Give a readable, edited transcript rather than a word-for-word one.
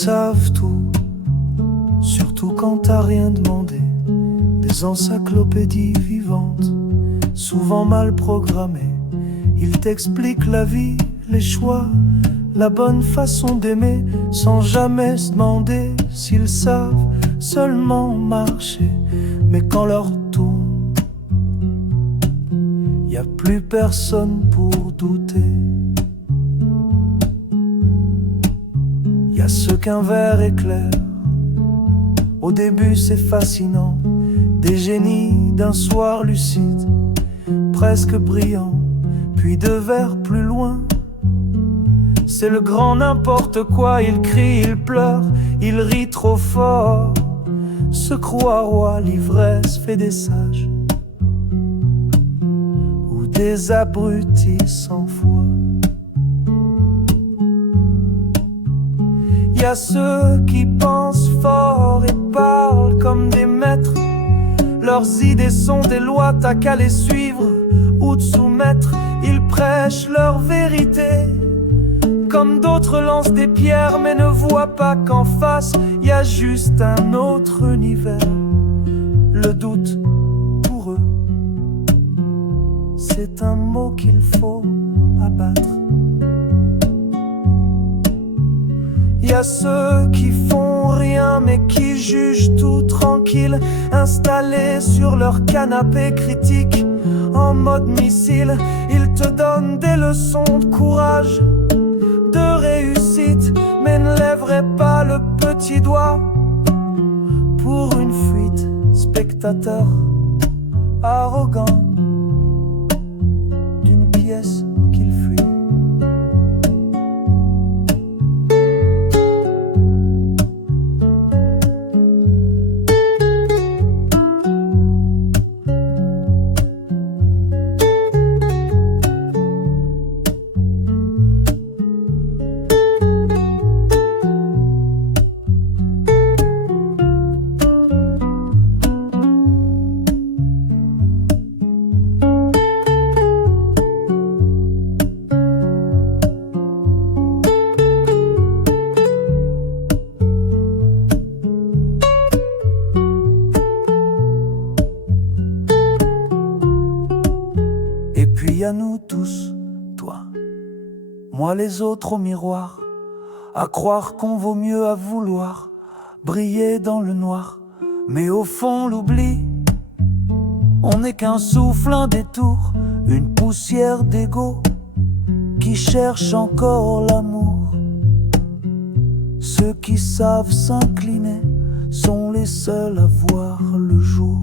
savent tout, surtout quand t'as rien demandé. Des encyclopédies vivantes, souvent mal programmées. Ils t'expliquent la vie, les choix, la bonne façon d'aimer, sans jamais se demander s'ils savent seulement marcher. Mais quand leur tourne, y a plus personne pour douter. Y a ceux qu'un verre éclaire. Au début c'est fascinant, des génies d'un soir lucide, presque brillants. Puis deux vers plus loin, c'est le grand n'importe quoi. Il crie, il pleure, il rit trop fort, se croit roi, l'ivresse fait des sages ou des abrutis sans foi. Y a ceux qui pensent fort et parlent comme des maîtres. Leurs idées sont des lois, t'as qu'à les suivre ou te soumettre. Ils prêchent leur vérité, comme d'autres lancent des pierres, mais ne voient pas qu'en face y a juste un autre univers. Le doute, pour eux, c'est un mot qu'il faut abattre. Y a ceux qui font rien mais qui jugent tout tranquille, installés sur leur canapé critique en mode missile. Ils te donnent des leçons de courage, de réussite, mais ne lèveraient pas le petit doigt pour une fuite. Spectateur arrogant d'une pièce qu'il fuit. Et puis y a nous tous, toi, moi les autres au miroir, à croire qu'on vaut mieux à vouloir briller dans le noir. Mais au fond l'oubli, on n'est qu'un souffle, un détour, une poussière d'égo qui cherche encore l'amour. Ceux qui savent s'incliner sont les seuls à voir le jour.